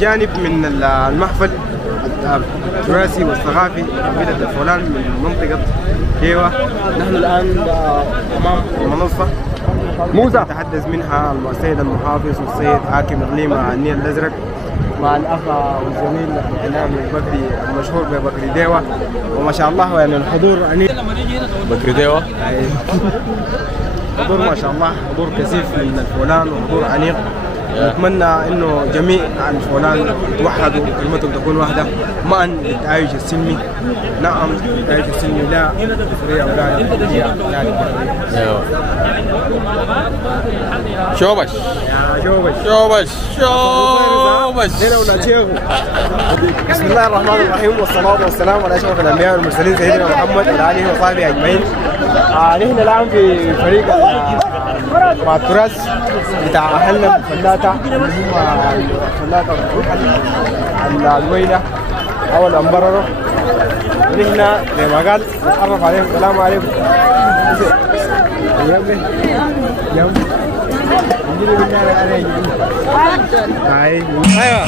جانب من المحفل التراثي والثقافي قبيلة الفولان من منطقة ديوة. نحن الآن أمام منصة موسى يتحدث منها السيد المحافظ والسيد حاكم إقليم النيل الأزرق مع الأخ والزميل الإعلامي البكري المشهور ببكري ديوة. وما شاء الله يعني الحضور عنيف. بكري ديوة حضور ما شاء الله، حضور كثيف من الفولان وحضور عنيق. نتمنى انه جميع الفولان يتوحدوا، كلمتهم تكون واحده معا للتعايش السلمي. نعم التعايش السلمي لا للفريه ولا للفريه لا للفريه. شوبش شوبش شوبش شوبش. بسم الله الرحمن الرحيم والصلاه والسلام على اشرف الانبياء والمرسلين سيدنا محمد وعلى اله وصحبه اجمعين. نحن الان في فريق مع التراث بتاع اهلنا الفلاته اللي هم الفلاته الويله او الامبررو. ونحن زي ما قال نتعرف عليهم. السلام عليكم. ايوه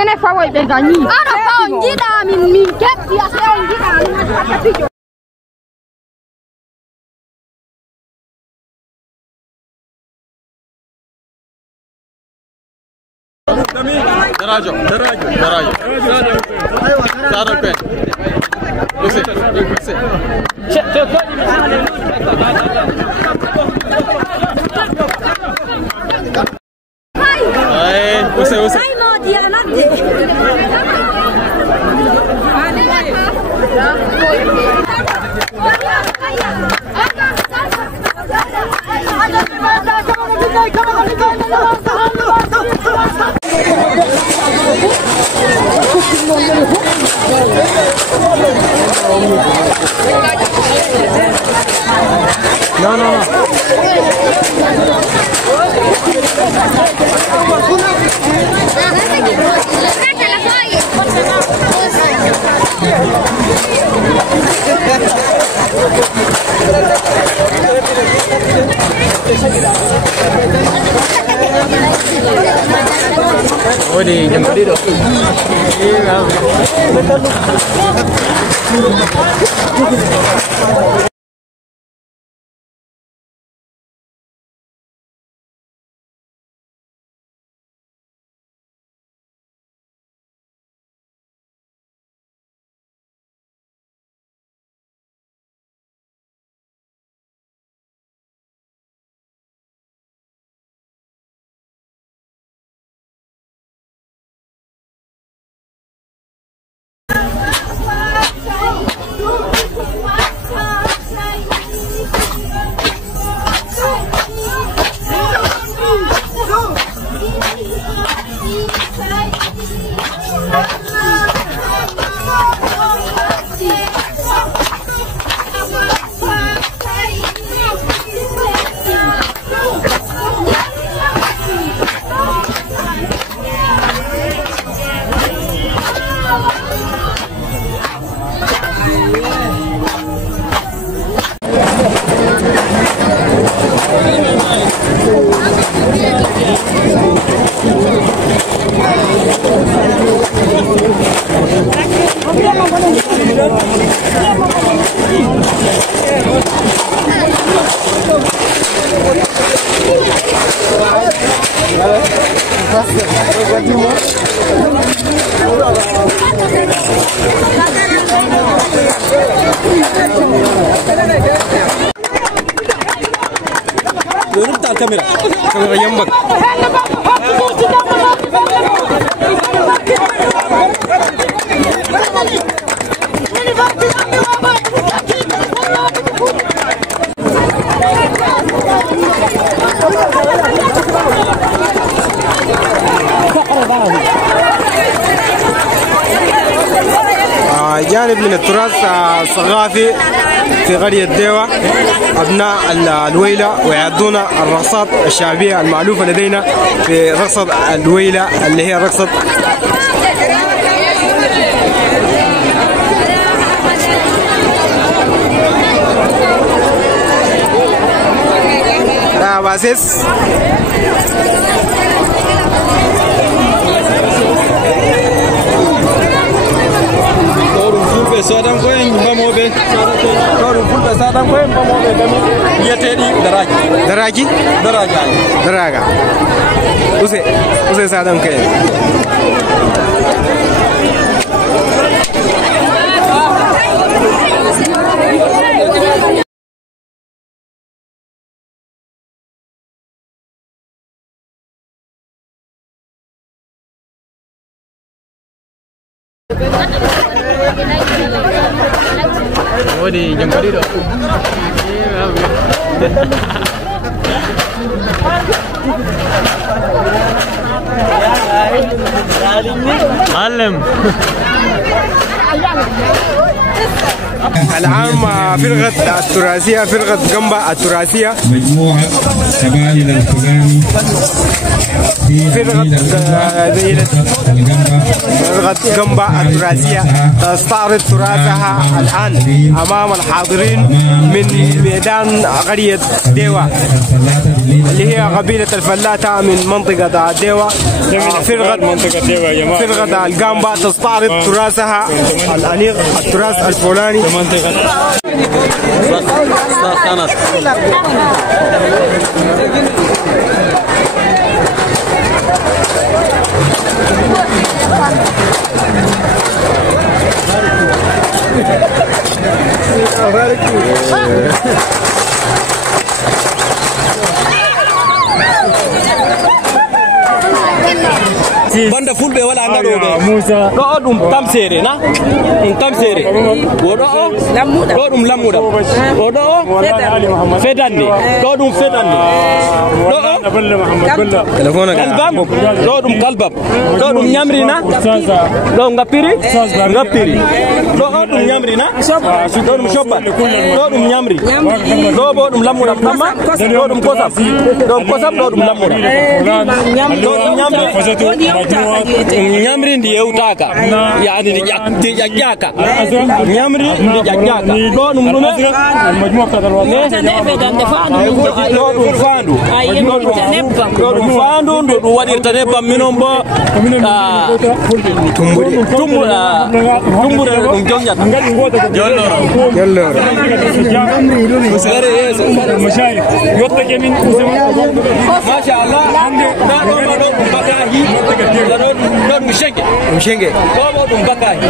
Ene fawo ibe ganyi. Ana fa onjida min keti ase onjida ni mataka pijo. دراجة دراجة دراجة ايوه دراجة بصي بصي هاي بصي بصي هاي ما ديانتي No, no, no. Oh, di jemput itu. Iya. الكاميرا جنبك. جانب من التراث الثقافي في قرية ديوة أبناء الويلة ويعدون الرقصات الشعبية المألوفة لدينا في رقصة الويلة اللي هي رقصة باسيس. Sadam koyen bamobe toru fulbe sadam koyen bamobe dami yetedi daraji daraga use sadam koyen Odi jemput itu. Malam. الآن فرقة التراثية فرقة جنبا التراثية مجموعة قبائل الفلاني فرقة جنبا التراثية تستعرض تراثها الآن أمام الحاضرين من ميدان قرية ديوة اللي هي قبيلة الفلاتة من منطقة ديوة. فرقة الجنبا تستعرض تراثها الأنيق التراث الفلاني banda fulbe wala anda do be Musa do dum tamsere na tamsere wodo do dum lamuda wodo fedande do dum fedande do telefona kalbam do dum kalbab do dum nyamrina do ngapiri do dum nyamrina do dum shobba do dum nyamri do bo dum lamuda tamma do dum kosam do dum lamuda do nyamri nyamri ndiye utaka yani ni jajaka nyamri ni jajaka do dum dume المجموعه بتاعت الوطن do dum fandu do dum fandu do wadirta nebam minon bo tumbure dum jonjata يلا المشايخ يوتك من ما شاء الله do bakahi do mshenge do dum bakahi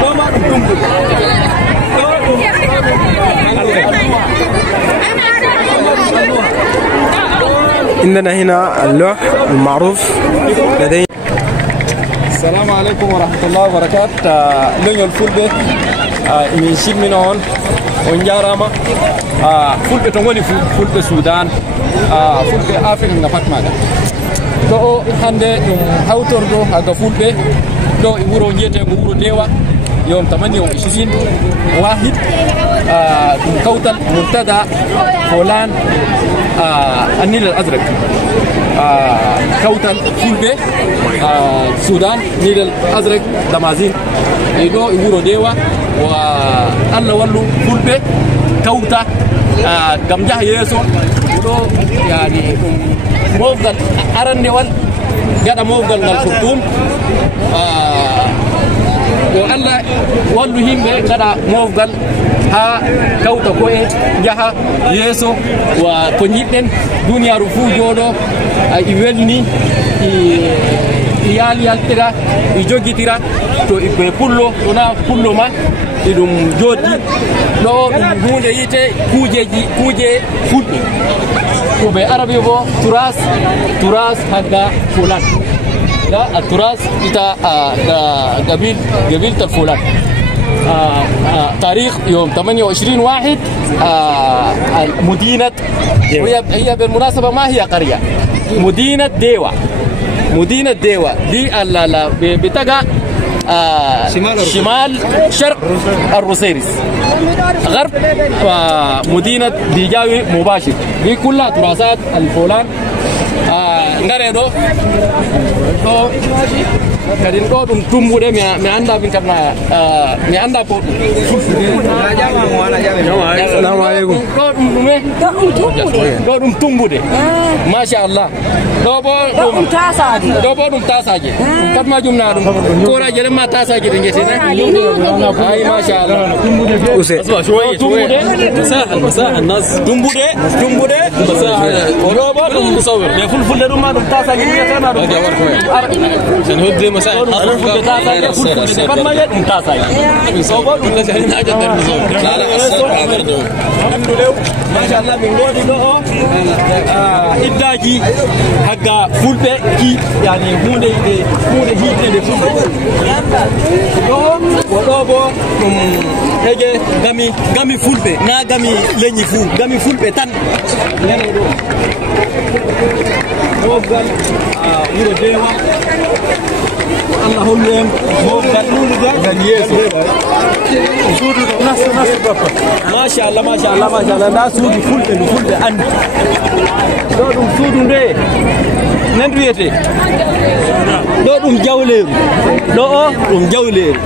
do ma dum tumbure عندنا هنا اللوح المعروف لدينا. السلام عليكم ورحمة الله وبركاته. لين الفولبة من شيء من هون ونجارما فولبة توني فولبة السودان فولبة أفريقيا نفات ماذا دو هندي هاوتور دو هذا فولبة دو يورو نيته يورو ديوا يوم 28 واحد كوتل منتدى فولان النيل الأزرق كوتل فولبة السودان نيل الأزرق دمازين يدو يورو ديوا والله والله فولبة كوتا جمجاه يسوع يدو يعني موفقل أرني وال جدا موفقل الخرطوم والله والله هم كذا موفقل ها كوتا كوي جها يسوع وكنيتن دنيا رفوع جودو يولني yal tira I jogi tira to ibe pullo ona pullo ma idum jodi do hunde yite kuje fulbe to be arabi bo turas haga fulan لا التراث بتاع قبيلة الفولان تاريخ يوم 28 واحد مدينة هي بالمناسبة ما هي قرية مدينة ديوة دي بتقع شمال شرق الروسيرس غرب مدينة ديجاوي مباشر دي كلها تراثات الفولان ngaredo to kadin do dum tumbude mi anda bin karna mi anda ko assalamu alaikum do dum tumbude masha Allah do bo dum tasaje pat ma jumna dum ko ra jere ma tasaje ngete ay masha Allah tumbude tumbude مساحة الناس tumbude مساحة orobo dum musawir ya fulful dum ma dum tasaje ni kana dum عشان هو دي مساحة قد ما جت ممتازة صوبات ولا زين حاجة لا الحمد لله ما شاء الله بنقول له إداجي حاجة فول بي يعني هو ده هي ده فول ولوبو هيجي غامي فول بي نا غامي فول بي تان يعني دو موغل ورجيوا اللهم ما شاء الله لا سودي فول أن دودم سودم ده نندويته دودم جاولير دودم جاولير